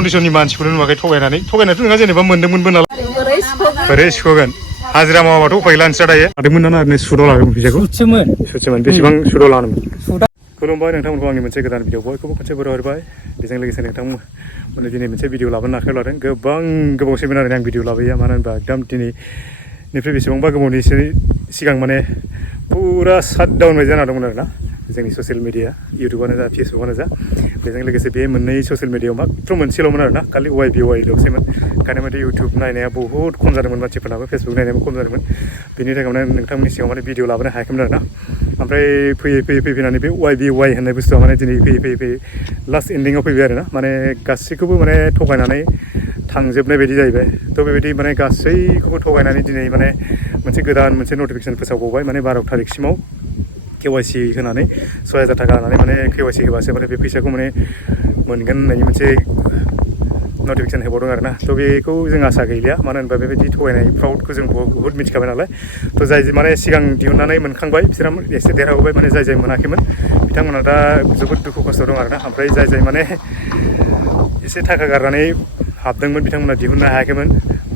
कन्डिशननि मानसिखौनो नुवाखै थगायनायथ' नङा जेनेबा मोनदोंमोनबो नालाय बोरै सुख'गोन हाजिरा मावाबाथ' उफाय गैला नोंस्रा दायो लादोंमोन ना ओरैनो सुदआव लादोंमोन फैसाखौ सुदसोमोन बेसेबां सुदआव लादोंमोन खुलुमबाय नोंथांमोनखौ आंनि मोनसे गोदान भिडिअ बयखौबो खनसे बरायहरबाय बेजों लोगोसे नोंथांमोन दिनै मोनसे भिडिअ लाबोनो आखायाव लादों गोबां गोबावसैमोन आरो आं भिडिअ लाबोया मानो होनबा एकदम दिनैनिफ्राय बेसेबांबा गोबावनि सिगां माने फुरा शाटडाउन बायदि जाना दंमोन आरोना जोंनि ससियेल मिडिया इउटुबानो जा फेसबुकआनो जा बेजों लोगोसे बे मोननै ससियेल मिडियायाव मात्र मोनसेल'मोन आरोना खालि वाइल'सैमोन ओंखायनो माने इउटुब नायनाया बहुद खम जादोंमोन मानसिफोरनाबो फेसबुक नायनायाबो खम जादोंमोन बेनि थाखायनो नोंथांमोननि सिगाङाव माने भिडिअ लाबोनो हायाखैमोन आरोना ओमफ्राय फैनानै बे वाइ होननाय बुस्थुआ माने दिनै फैयै लास्ट एन्डिंआव फैबाय आरोना माने गासैखौबो माने थगायनानै थांजोबनाय बायदि जाहैबाय थ' बेबायदि माने गासैखौबो थगायनानै दिनै माने मोनसे गोदान मोनसे नटिफिकेसन फोसावबावबाय माने 12 थारिखसिमाव KYC होनानै 6000 थाखा होनानै माने KYC होबासो माने बे फैसाखौ माने मोनगोन होननायनि मोनसे नटिफिकेसन होबावदों आरोना थ' बेखौ जों आसा गैलिया मानो होनबा बेबायदि थगायनाय फ्रडखौ जों बहुद मिथिखाबाय नालाय थ' जाय माने सिगां दिहुननानै मोनखांबाय बिसोरहा एसे देरहाबोबाय माने जाय मोनाखैमोन बिथांमोना दा जोबोद दुखु खस्थ' दं आरोना ओमफ्राय जाय माने एसे थाखा गारनानै हाबदोंमोन बिथांमोना दिहुननो हायाखैमोन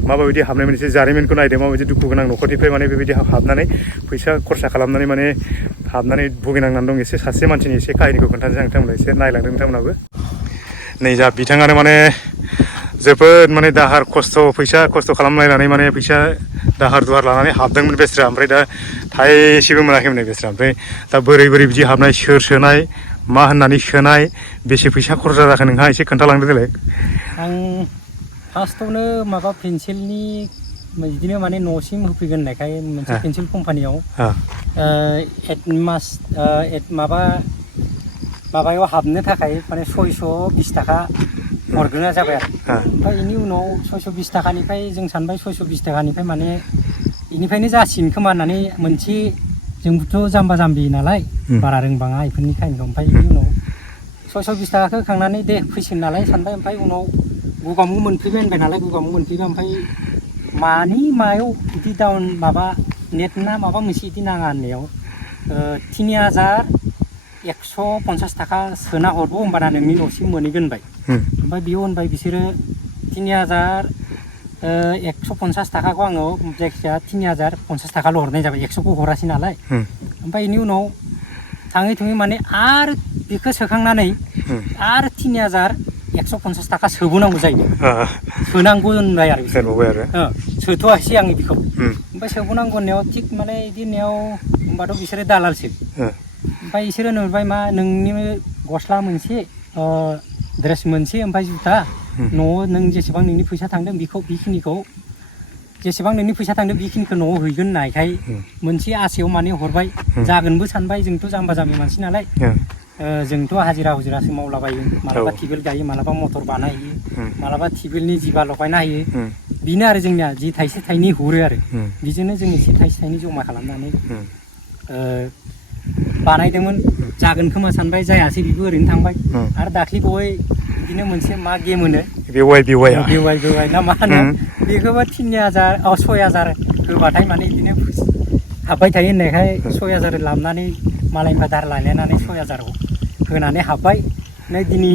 माबायदि हाबनायमोन एसे जारिमिनखौ नायदों माबायदि दुखु गोनां न'खरनिफ्राय माने बेबायदि हाबनानै फैसा खरसा खालामनानै माने हाबनानै भुगिनांनानै दं एसे सासे मानसिनि एसे काहिनिखौ खोन्थानोसै आं नोंथांमोना एसे नायलांदों नोंथांमोनाबो नै जा बिथाङानो माने जोबोद माने दाहार फैसा खस्थ' खालामलायनानै माने फैसा दाहार दुहार लानानै हाबदोंमोन बेस्रा ओमफ्राय दा थाइसेबो मोनाखैमोन बेस्रा ओमफ्राय दा बोरै बिदि हाबनाय सोर सोनाय मा होननानै सोनाय बेसे फैसा खरसा जाखो नोंहा एसे खोन्थालांदो देलाय आं फार्स्टआवनो माबा पेन्सिलनि बिदिनो माने न'सिम होफैगोन होननायखाय मोनसे पेन्सिल कम्पानियाव माबायाव हाबनो थाखाय माने 620 थाखा हरग्रोनाय जाबाय आरो ओमफ्राय बेनि उनाव 620 थाखानिफ्राय जों सानबाय 620 थाखानिफ्राय माने बेनिफ्रायनो जासिगोन खोमा होननानै मोनसे जोंबोथ' जाम्बा जाम्बि नालाय बारा रोंबाङा बेफोरनि खायनोखौ ओमफ्राय बेनि उनाव 620 थाखाखौ होखांनानै दे फैसिगोन नालाय सानबाय ओमफ्राय उनाव गगामु मोनफैबाय होनबाय नालाय गगामु मोनफैबाय ओमफ्राय मायाव बिदि डाउन माबा नेट ना माबा मोनसे बिदि नाङा होननायाव 3150 थाखा सोना हरबो होमबाना नोंनि न'सिम मोनहैगोन होनबाय ओमफ्राय बेयाव होनबाय बिसोरो 3150 थाखाखौ आङो जायखिजाया 3050 थाखाल' हरनाय जाबाय 100खौ हरासै नालाय ओमफ्राय बेनि उनाव थाङै माने आरो बेखौ सोखांनानै आरो 3150 थाखा सोबावनांगौ जायो सोनांगौ होनबाय आरो सोथ'वाखिसै आङो बेखौ ओमफ्राय सोबावनांगौ होननायाव थिग माने बिदि होननायाव होनबाथ' बिसोरो दालालसो ओमफ्राय बिसोरो नुबाय मा नोंनि गस्ला मोनसे ड्रेस मोनसे ओमफ्राय जुथा न'आव नों जेसेबां नोंनि फैसा थांदों बेखिनिखौ जेसेबां नोंनि फैसा थांदों बेखिनिखौ न'आव हैगोन होननायखाय मोनसे आसायाव माने हरबाय जागोनबो सानबाय जोंथ' जाम्बा जाम्बि मानसि नालाय जोंथ' हाजिरासो मावलाबायो मालाबा टिबेल गायो मालाबा मटर बानायो मालाबा टिबेलनि जिबा लगायना होयो बेनो आरो जोंनिया जि थाइसे थाइनै हरो आरो बेजोंनो जों एसे थाइसे थाइनै जमा खालामनानै बानायदोंमोन जागोन खोमा सानबाय जायासै बेबो ओरैनो थांबाय आरो दाख्लै बावै बिदिनो मोनसे मा गेम होनो बेवाइ ना मा होनो बेखौबो 6000 होबाथाय माने बिदिनो हाबबाय थायो होननायखाय 6000 लाबोनानै मालायनिफ्राय दाहार लायलायनानै 6000 होनानै हाबबाय नै दिनै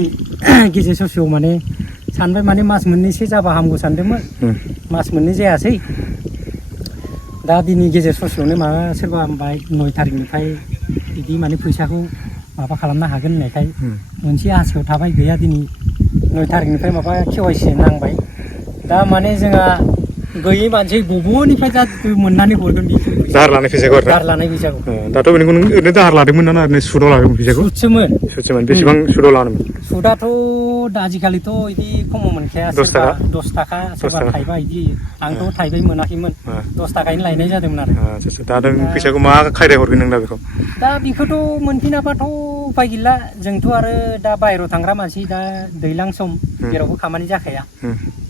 गेजेर ससेयाव माने सानबाय माने मास मोननैसो जाबा हामगौ सानदोंमोन मास मोननै जायासै दा दिनै गेजेर ससेयावनो माबा सोरबा होनबाय 9 थारिखनिफ्राय बिदि माने फैसाखौ माबा खालामनो हागोन होननायखाय मोनसे आसायाव थाबाय गैया दिनै 9 थारिखनिफ्राय माबा KYC नांबाय दा माने जोंहा गैयै मानसि बबेनिफ्राय मोननानै हरगोन बेखौ दाहार लानाय फैसाखौ दाथ' बेनिखौ नों ओरैनो दाहार लादोंमोन ना ओरैनो सुदआव लादोंमोन फैसाखौ सुदसोमोन बेसेबां सुदआव लादोंमोन सुदआथ' आजिखालिथ' बिदि खमाव मोनखाया 10 थाखा सोरबा थाइबा बिदि आंथ' थाइबाय मोनाखैमोन 10 थाखायनो लायनाय जादोंमोन आरो दा नों फैसाखौ मा खायदायाव हरगोन नों दा बेखौथ' मोनफिनाबाथ' उपाय गैला जोंथ' आरो दा बाहेरायाव थांग्रा मानसि दा दैज्लां सम जेरावबो खामानि जाखाया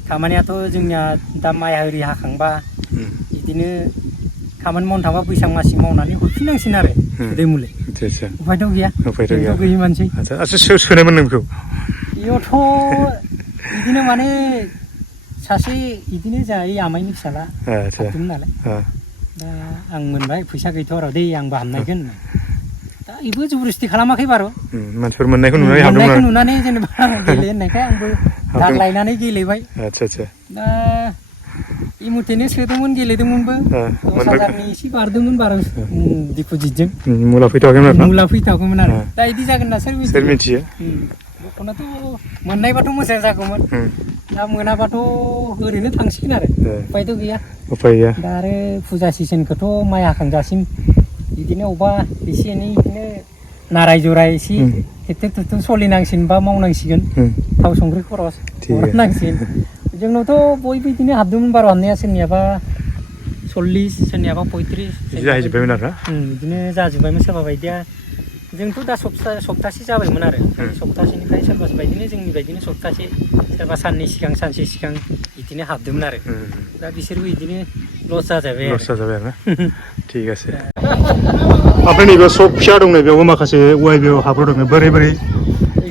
खामानियाथ' जोंनिया दा माइ आरि हाखांबा बिदिनो खामानि मावनो थांबा बैसाग मासि मावनानै हरफिननांसिगोन आरो दै मुलि उपायथ' गैया गैयि मानसि सोनायमोन नोंखौ बेयावथ' बिदिनो माने सासे बिदिनो जाय आमाइनि फिसाला हाबदोंमोन नालाय दा आं मोनबाय फैसा गैथ'आ र' दे आंबो हाबनायगोन दा बेबो जबरदस्ति खालामाखै बार' मानसिफोर मोननायखौ नुनानै नुनानै जेनेबा गेले होननायखाय आंबो दाग लायनानै गेलेबाय आदसा आदसा दा इमुथेनो सोदोंमोन गेलेदोंमोनबो 10,000नि एसे बारदोंमोन बारा डिप'जिटजों मुला फैथ'वाखैमोन आरोना मुला फैथ'वाखैमोन आरो दा इदि जागोन ना सोर मिथियो दखनाथ' मोननायबाथ' मोजां जागौमोन दा मोनाबाथ' ओरैनो थांसिगोन आरो उपायथ' गैया उपाय गैया दा आरो फुजा सिजोनखौथ' माइ हाखांजासिम बिदिनो अबा एसे एनै बिदिनो नाराय जुराय एसे थेबथेब थेबथेब सोलिनांसिगोन बा मावनांसिगोन थाव संख्रि खरस हरनांसिगोन जोंनावथ' बयबो बिदिनो हाबदोंमोन बार' हाबनाया सोरनियाबा 40 सोरनियाबा 35 जाहैजोब्बायमोन आरोना बिदिनो जाजोब्बायमोन सोरबा बायदिया जोंथ' दा सप्तासे जाबायमोन आरो सप्तासेनिफ्राय सोरबा बायदिनो जोंनि बायदिनो सप्तासे सोरबा साननै सिगां सानसे सिगां बिदिनो हाबदोंमोन आरो दा बिसोरबो बिदिनो लस जाजाबाय आरोना ঠিক আছে ओमफ्राय नैबे सब फिसा दं नै बेयावबो माखासे वाइबिआव हाबग्रा दङ बोरै बोरै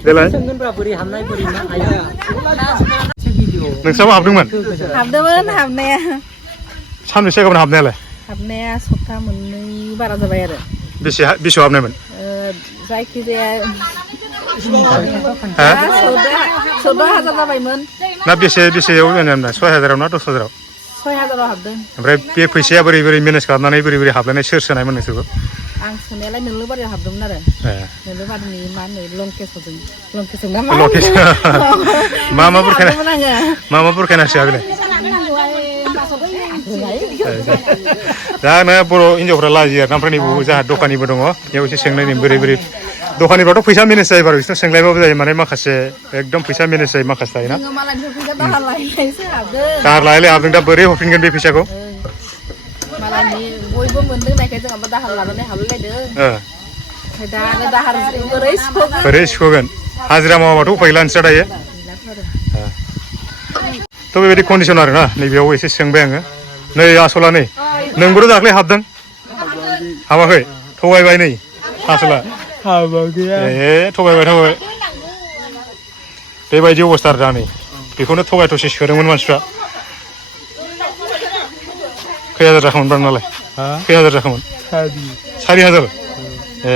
देलाय सोंगोनब्रा बोरै हाबनाय बोरै मा आया नोंसाबो हाबदोंमोन हाबनाया सानबेसे गाबोन हाबनाया सप्ता मोननै बारा जाबाय आरो बेसेयाव हाबनायमोन जायखिजाया 14,000 जाबायमोन ना बेसेयाव जेनेबा 6,000 ना 10,000 6,000 हाबदों ओमफ्राय बे फैसाया बोरै बोरै मेनेज खालामनानै बोरै बोरै हाबलायनाय सोर सोनायमोन नोंसोरबो आं सोनायालाय नोलोबारियाव हाबदोंमोन आरो नोलोबारिनि मा होनो लंकेशजों ना मा बुरखायनासो हागोन दा आंना बर' हिन्जावफ्रा लाजियो आरो ओमफ्राय नैबाव जोंहा दखानिबो दङ बेयाव एसे सोंनाय बोरै बोरै दखानिफ्राथ' फैसा मेनेज जायो बार' बिसोरनाव सोंलायबाबो जायो माने माखासे एकदम फैसा मेनेज जायो माखासे थायोना दाहार लायलाय हाबदों दा बोरै हरफिनगोन बे फैसाखौ मालायनि बयबो मोनदों होननायखाय जोंहाबो दाहार लानानै हाबलायलायदों दा आरो दाहार बोरै सुख'गोन हाजिरा मावाबाथ' उफाय गैला नोंस्रा दायो थ' बेबायदि कन्डिसन आरोना नैबेयाव एसे सोंबाय आङो नै आसला नै नोंबोथ' दाख्लै हाबदों हाबाखै थगायबाय नै आसला ए थगायबाय बेबायदि अबस्था आरो दा नै बेखौनो थगाय थसि सोदोंमोन मानसिफ्रा खै हाजार जाखोमोन बार नालाय खै हाजार जाखोमोन 4,000 ए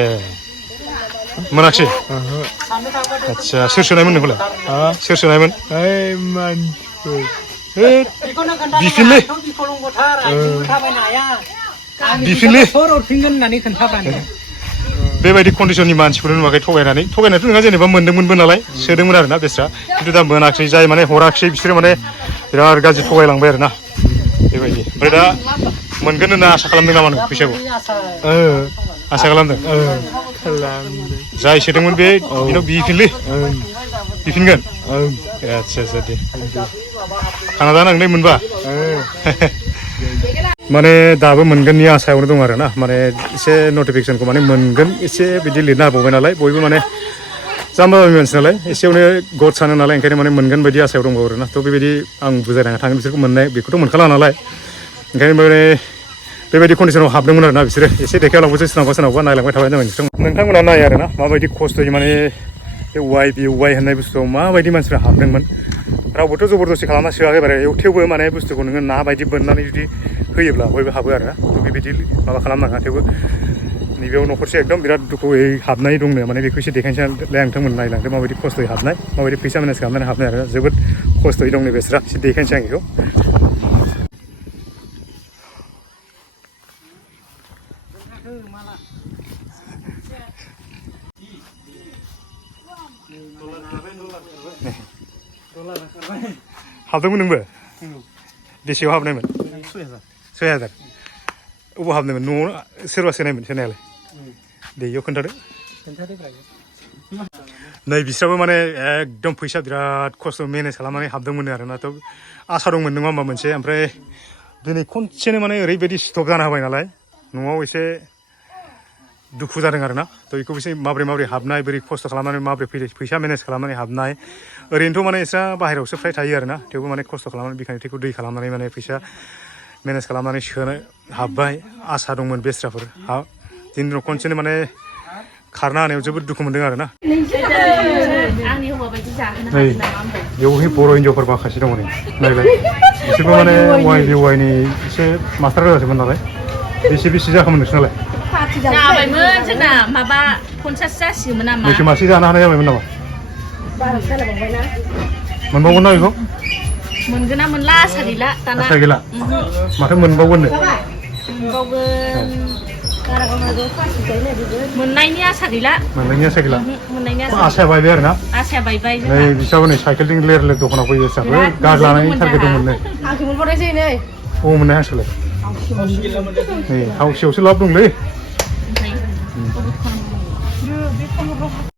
मोनाखिसै आदसा सोर सोनायमोन नोंखौलाय सोर सोनायमोन बिफिनलै बेबायदि कन्डिसननि मानसिफोर नुवाखै थगायनायथ' नङा जेनेबा मोनदोंमोनबो नालाय सोदोंमोन आरोना बेस्रा खिन्थु दा मोनाखिसै जाय माने हराखिसै बिसोरो माने बिराद गाज्रि थगायलांबाय आरोना बेबायदि ओमफ्राय दा मोनगोन होनना आसा खालामदों नामा नों फैसाखौ आसा खालामदों जाय सोदोंमोन बे बेनाव बिफिनगोन आदसा दे खाना जानांनाय मोनबा माने दाबो मोनगोननि आसायावनो दं आरोना माने एसे नटिफिकेसनखौ माने मोनगोन एसे बिदि लिरना होबावबाय नालाय बयबो माने जाम्बा जाम्बि मानसि नालाय एसेयावनो गद सानो नालाय ओंखायनो माने मोनगोन बायदि आसायाव दंबावो आरोना थ' बेबायदि आं बुजायनानै थाङो बिसोरखौ मोननाय बेखौथ' मोनखाला नालाय ओंखायनो माने बेबायदि कन्डिसनाव हाबदोंमोन आरोना बिसोरो एसे देखायलांबायसो सोरनावबा नायलांबाय थाबाय जाबाय नोंथांमोना नाय आरोना माबायदि खस्थ'यै माने बे वाइ होननाय बुस्थुआव माबायदि मानसिफ्रा हाबदोंमोन रावबोथ' जबरदस्ति खालामना सोआखै बारे थेवबो माने बुस्थुखौ नोङो ना बायदि बोननानै जुदि होयोब्ला बयबो हाबो आरोना थ' बेबायदि माबा खालामनाङा थेवबो नैबेयाव न'खरसे एकदम बिराद दुखुयै हाबनाय दंनो माने बेखौ एसे देखायनोसै नोंथांमोन नायलांदो माबायदि खस्थ'यै हाबनाय माबायदि फैसा मेनेज खालामनानै हाबनाय आरो जोबोद खस्थ'यै दं नैबेस्रा एसे देखायनोसै आं बेखौ हाबदोंमोन नोंबो बेसेयाव हाबनायमोन 6,000 अबाव हाबनायमोन न'आव सोरबा सोनायमोन सोनायालाय दे इयाव खोन्थादो नै बिस्राबो माने एकदम फैसा बिराद खस्थ' मेनेज खालामनानै हाबदोंमोन आरोना थ' आसा दंमोन नङा होमबा मोनसे ओमफ्राय दिनै खनसेनो माने ओरैबायदि स्टप जाना होबाय नालाय न'आव एसे दुखु जादों आरोना थ' बेखौ एसे माबोरै हाबनाय बोरै खस्थ' खालामनानै माबोरै फैसा मेनेज खालामनानै हाबनाय ओरैनोथ' माने एसे बाहेरायावसो फ्राय थायो आरोना थेवबो माने खस्थ' खालामनानै बिखानि थैखौ दै खालामनानै माने फैसा मेनेज खालामनानै सोनो हाबबाय आसा दंमोन बेस्राफोर दिनै दिनाव खनसेनो माने खारना होनायाव जोबोद दुखु मोनदों आरोना बेवहाय बर' हिन्जावफोर माखासे दङ नै नायलाय बिसोरबो माने वाइनि एसे मास्टार जाजोबमोन नालाय बेसे जाखोमोन नोंसोरनालाय जाबायमोन जोंना माबा 50 जासिगौमोन नामा मैसो मासे जानो हानाय जाबायमोन नामा मोनबावगोन ना बेखौ मोनगोन ना मोनला आसा गैला दाना आसा गैला माथो मोनबावगोननो मोनबावगोन मोननायनि आसा गैला मोननायनि आसा गैला मोननायनि आसाया बायबाय आरो ना आसाया बायबाय नै बिसाबो नै साइकेलजों लेर लेर दखानाव फैयो हिसाबै गाज लानायनि टारगेट दंमोननो आंखौ मोनबावनायसै नै अ मोननाय हांसोलाय नै हावसेयावसो लाब दंलै